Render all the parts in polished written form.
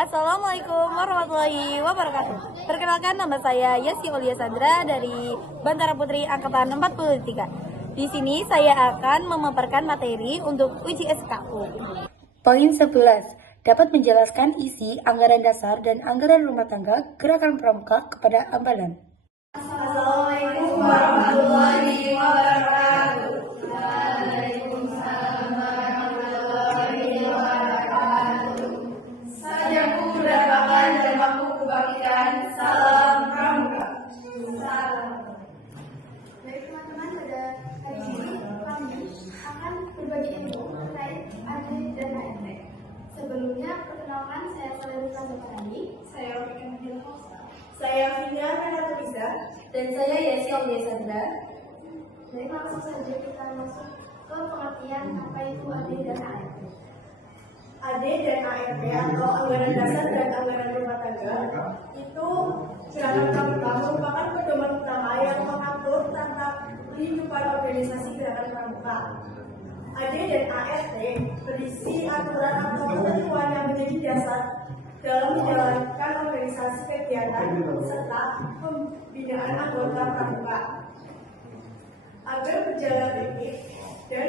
Assalamualaikum warahmatullahi wabarakatuh. Perkenalkan, nama saya Yesi Aulia Sandra dari Bantara Putri Angkatan 43. Di sini saya akan memaparkan materi untuk uji SKU. Poin 11. Dapat menjelaskan isi anggaran dasar dan anggaran rumah tangga Gerakan Pramuka kepada Ambalan. Assalamualaikum warahmatullahi wabarakatuh. Sajaku berdapakan dan mampu kubagikan. Salam Pramuka. Baik teman-teman, pada hari ini kami akan berbagi ilmu terkait AD dan ART. Sebelumnya, perkenalkan, saya Salih Zafarani. Saya Rofika Mahila Hafsa. Saya Fina Renata, Dan saya Yesi Aulia Sandra. Jadi langsung saja kita masuk ke pengertian apa itu AD dan ART. AD dan ART atau anggaran dasar dan anggaran rumah tangga itu gerakan pramuka merupakan pedoman utama yang mengatur tentang kehidupan organisasi gerakan pramuka. AD dan ART berisi aturan atau ketentuan yang menjadi dasar dalam menjalankan organisasi kegiatan serta pembinaan anggota pramuka agar berjalan efektif dan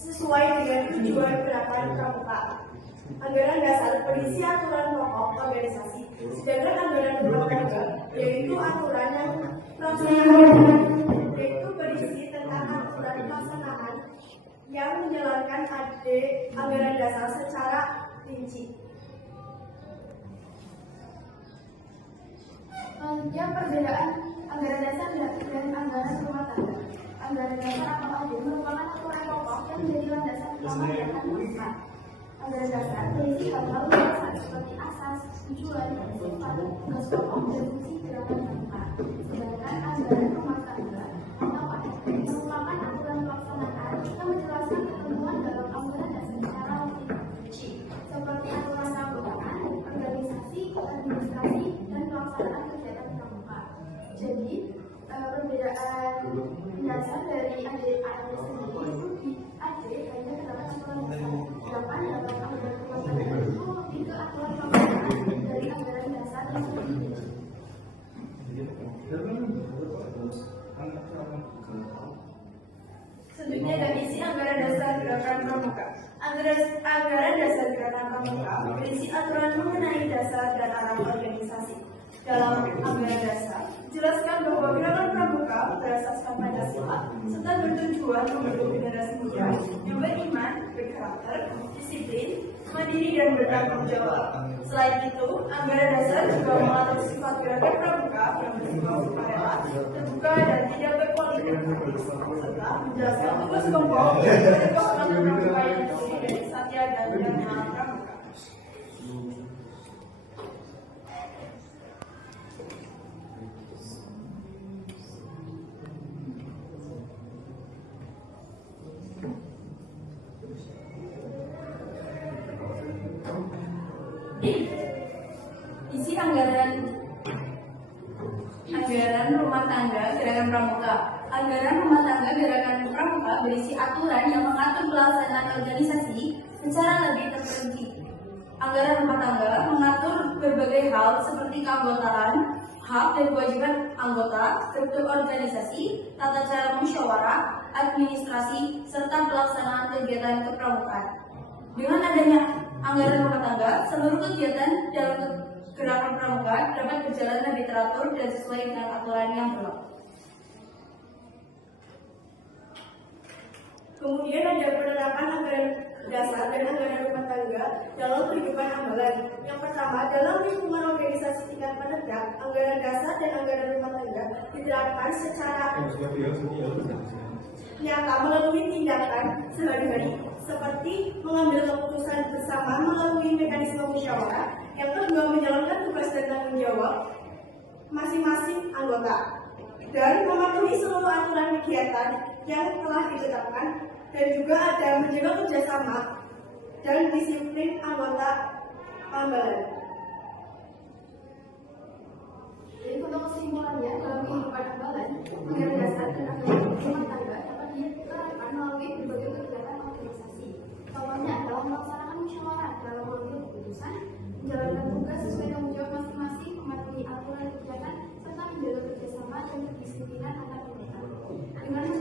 sesuai dengan tujuan gerakan pramuka. Anggaran dasar berisi aturan pokok organisasi, sedangkan anggaran rumah tangga yaitu aturan yang berisi tentang aturan pelaksanaan yang menjalankan AD anggaran dasar secara rinci. Selanjutnya, perbedaan anggaran dasar dan anggaran rumah tangga. Anggaran dasar atau AD merupakan aturan pokok yang menjadi landasan utama gerakan pramuka. Anggaran dasar berisi hal-hal dasar seperti asas, tujuan, sifat, tugas pokok, dan fungsi gerakan pramuka. Sedangkan anggaran rumah tangga atau ART merupakan aturan pelaksanaan yang menjelaskan ketentuan dalam anggaran dasar secara rinci, seperti aturan keanggotaan, organisasi, administrasi, dan pelaksanaan kegiatan pramuka. Jadi, perbedaan dasar dari AD ART sendiri itu di AD hanya terdapat aturan dasar, sedangkan dalam anggaran rumah tangga itu lebih ke aturan pelaksanaan dari anggaran dasar yang sendiri. Selanjutnya ada isi anggaran dasar gerakan pramuka. Anggaran dasar gerakan pramuka berisi aturan mengenai dasar dan arah organisasi. Dalam anggaran dasar, jelaskan bahwa gerakan pramuka berasaskan Pancasila serta bertujuan membentuk generasi muda yang beriman, berkarakter, disiplin, mandiri dan bertanggung jawab. Selain itu, anggaran dasar juga mengatur sifat gerakan pramuka yang bersifat sukarela, terbuka dan tidak berpolitik, serta menjelaskan tugas pokok dan kekuatan pramuka yang terdiri dari satya dan dharma pramuka. Isi anggaran rumah tangga Gerakan Pramuka. Anggaran rumah tangga Gerakan Pramuka berisi aturan yang mengatur pelaksanaan organisasi secara lebih terperinci. Anggaran rumah tangga mengatur berbagai hal seperti keanggotaan, hak dan kewajiban anggota, struktur organisasi, tata cara musyawarah, administrasi, serta pelaksanaan kegiatan kepramukaan. Dengan adanya anggaran rumah tangga, seluruh kegiatan dalam Gerakan Pramuka dapat berjalan lebih teratur dan sesuai dengan aturan yang berlaku. Kemudian ada penerapan anggaran dasar dan anggaran rumah tangga dalam kehidupan ambalan. Yang pertama, dalam lingkungan organisasi tingkat penegak, anggaran dasar dan anggaran rumah tangga diterapkan secara nyata melalui tindakan sehari-hari, seperti mengambil keputusan bersama melalui mekanisme musyawarah. Yang kedua, menjalankan tugas dan tanggung jawab masing-masing anggota dan mematuhi seluruh aturan kegiatan yang telah ditetapkan, dan juga ada menjaga kerjasama dan disiplin anggota ambalan. Jadi untuk kesimpulannya, dalam kehidupan ambalan, anggaran dasar dan anggaran rumah tangga dapat diterapkan melalui berbagai kegiatan organisasi. Contohnya adalah melaksanakan menjalankan tugas sesuai tanggung jawab masing-masing, mematuhi aturan kegiatan, serta menjaga kerjasama dan kedisiplinan antar anggota. Dengan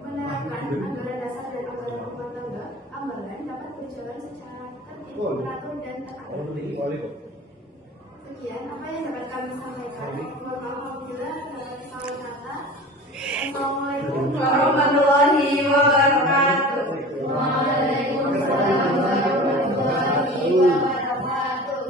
menerapkan anggaran dasar dan anggaran rumah tangga, anggaran dapat berjalan secara tertib, teratur, dan teratur. Sekian apa yang dapat kami sampaikan. Mohon maaf apabila ada salah kata. Assalamualaikum warahmatullahi wabarakatuh. Waalaikumsalam warahmatullahi wabarakatuh.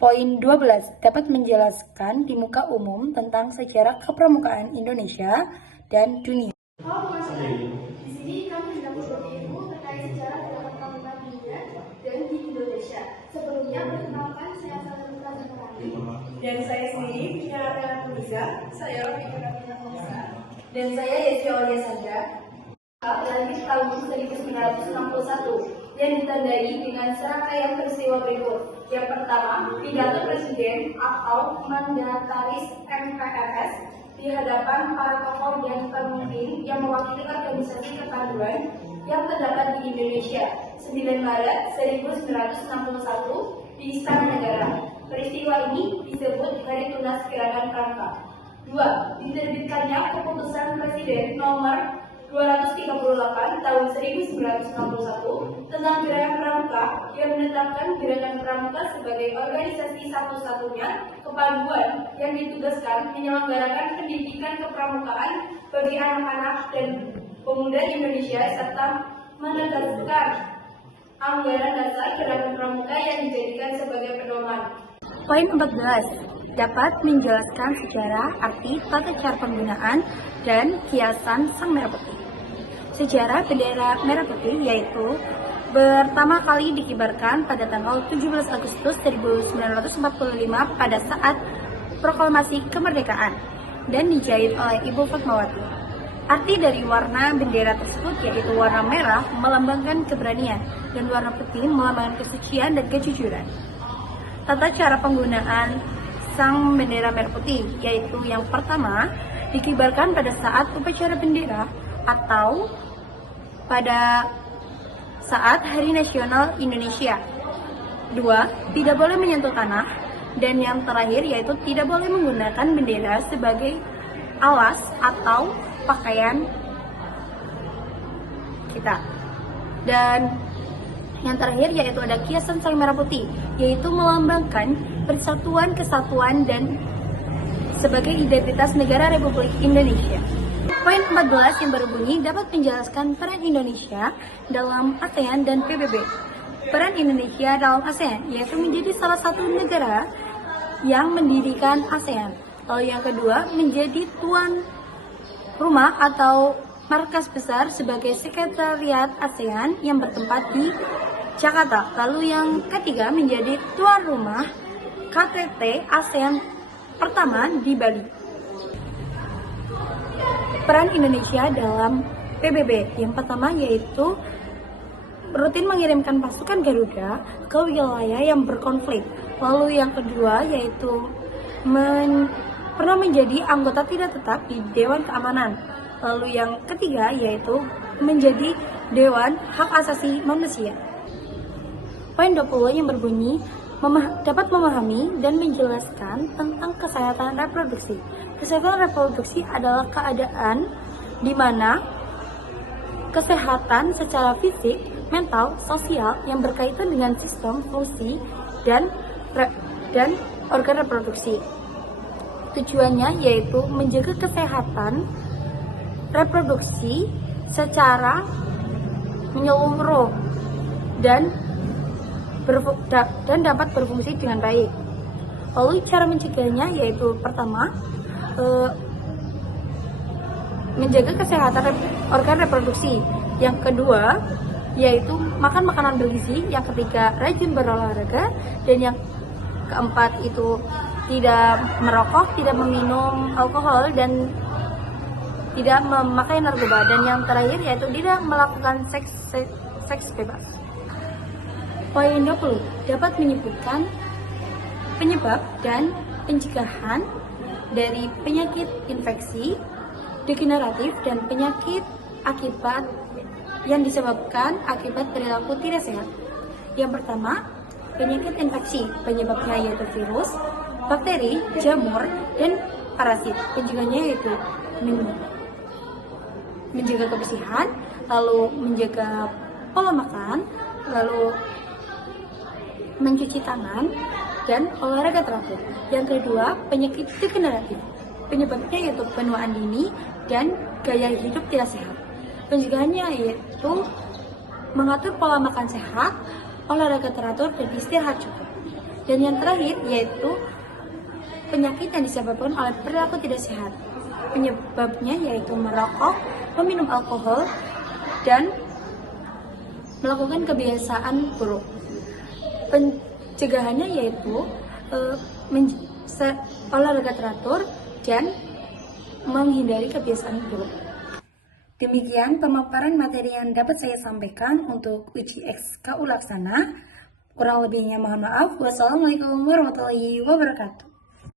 Poin 12 dapat menjelaskan di muka umum tentang sejarah kepramukaan Indonesia dan dunia. Halo teman-teman, di sini kami hendak berbagi ilmu terkait sejarah dalam pramuka dunia dan di Indonesia. Sebelumnya perkenalkan saya Salma Zahrani. Dan saya sendiri, Tiara Pelantuliza, saya Fikra Pinangsa, dan saya Yesi Aulia Sandra. Lahir tahun 1961 yang ditandai dengan serangkaian peristiwa berikut. Yang pertama, pidato presiden atau mandataris MPRS di hadapan para tokoh dan pemimpin yang mewakili organisasi kepanduan yang terdapat di Indonesia 9 Maret 1961 di Istana Negara. Peristiwa ini disebut Hari Tunas Gerakan Pramuka. 2. Diterbitkannya Keputusan Presiden Nomor 238 tahun 1961 tentang Gerakan Pramuka yang menetapkan Gerakan Pramuka sebagai organisasi satu-satunya kepanduan yang ditugaskan menyelenggarakan pendidikan kepramukaan bagi anak-anak dan pemuda Indonesia serta menegaskan anggaran dasar Gerakan Pramuka yang dijadikan sebagai pedoman. Poin 14 dapat menjelaskan sejarah, arti, tata cara penggunaan, dan kiasan Sang Merah Putih. Sejarah bendera merah putih yaitu pertama kali dikibarkan pada tanggal 17 Agustus 1945 pada saat proklamasi kemerdekaan dan dijahit oleh Ibu Fatmawati. Arti dari warna bendera tersebut yaitu warna merah melambangkan keberanian dan warna putih melambangkan kesucian dan kejujuran. Tata cara penggunaan Sang bendera merah putih yaitu yang pertama dikibarkan pada saat upacara bendera atau pada saat Hari Nasional Indonesia. 2. Tidak boleh menyentuh tanah. Dan yang terakhir yaitu tidak boleh menggunakan bendera sebagai alas atau pakaian kita. Dan yang terakhir yaitu ada kiasan Sang Merah Putih, yaitu melambangkan persatuan, kesatuan, dan sebagai identitas negara Republik Indonesia. Poin 14 yang berbunyi dapat menjelaskan peran Indonesia dalam ASEAN dan PBB. Peran Indonesia dalam ASEAN yaitu menjadi salah satu negara yang mendirikan ASEAN. Lalu yang kedua, menjadi tuan rumah atau markas besar sebagai sekretariat ASEAN yang bertempat di Jakarta. Lalu yang ketiga, menjadi tuan rumah KTT ASEAN pertama di Bali. Peran Indonesia dalam PBB yang pertama yaitu rutin mengirimkan pasukan Garuda ke wilayah yang berkonflik. Lalu yang kedua yaitu pernah menjadi anggota tidak tetap di Dewan Keamanan. Lalu yang ketiga yaitu menjadi Dewan Hak Asasi Manusia. Poin 20 yang berbunyi dapat memahami dan menjelaskan tentang kesehatan reproduksi. Kesehatan reproduksi adalah keadaan di mana kesehatan secara fisik, mental, sosial yang berkaitan dengan sistem, fungsi, dan organ reproduksi. Tujuannya yaitu menjaga kesehatan reproduksi secara menyeluruh dan dapat berfungsi dengan baik. Lalu cara mencegahnya yaitu pertama, menjaga kesehatan organ reproduksi. Yang kedua yaitu makan makanan bergizi. Yang ketiga, rajin berolahraga. Dan yang keempat itu tidak merokok, tidak meminum alkohol, dan tidak memakai narkoba. Dan yang terakhir yaitu tidak melakukan seks bebas. Poin 20 dapat menyebutkan penyebab dan pencegahan dari penyakit infeksi, degeneratif, dan penyakit yang disebabkan akibat perilaku tidak sehat. Yang pertama, penyakit infeksi, penyebabnya yaitu virus, bakteri, jamur, dan parasit. Penjaganya yaitu menjaga kebersihan, lalu menjaga pola makan, lalu mencuci tangan, dan olahraga teratur. Yang kedua, penyakit degeneratif. Penyebabnya yaitu penuaan dini dan gaya hidup tidak sehat. Pencegahannya yaitu mengatur pola makan sehat, olahraga teratur, dan istirahat cukup. Dan yang terakhir yaitu penyakit yang disebabkan oleh perilaku tidak sehat. Penyebabnya yaitu merokok, meminum alkohol, dan melakukan kebiasaan buruk. Pencegahannya yaitu olahraga teratur dan menghindari kebiasaan buruk. Demikian pemaparan materi yang dapat saya sampaikan untuk uji XKU Laksana. Kurang lebihnya mohon maaf. Wassalamualaikum warahmatullahi wabarakatuh.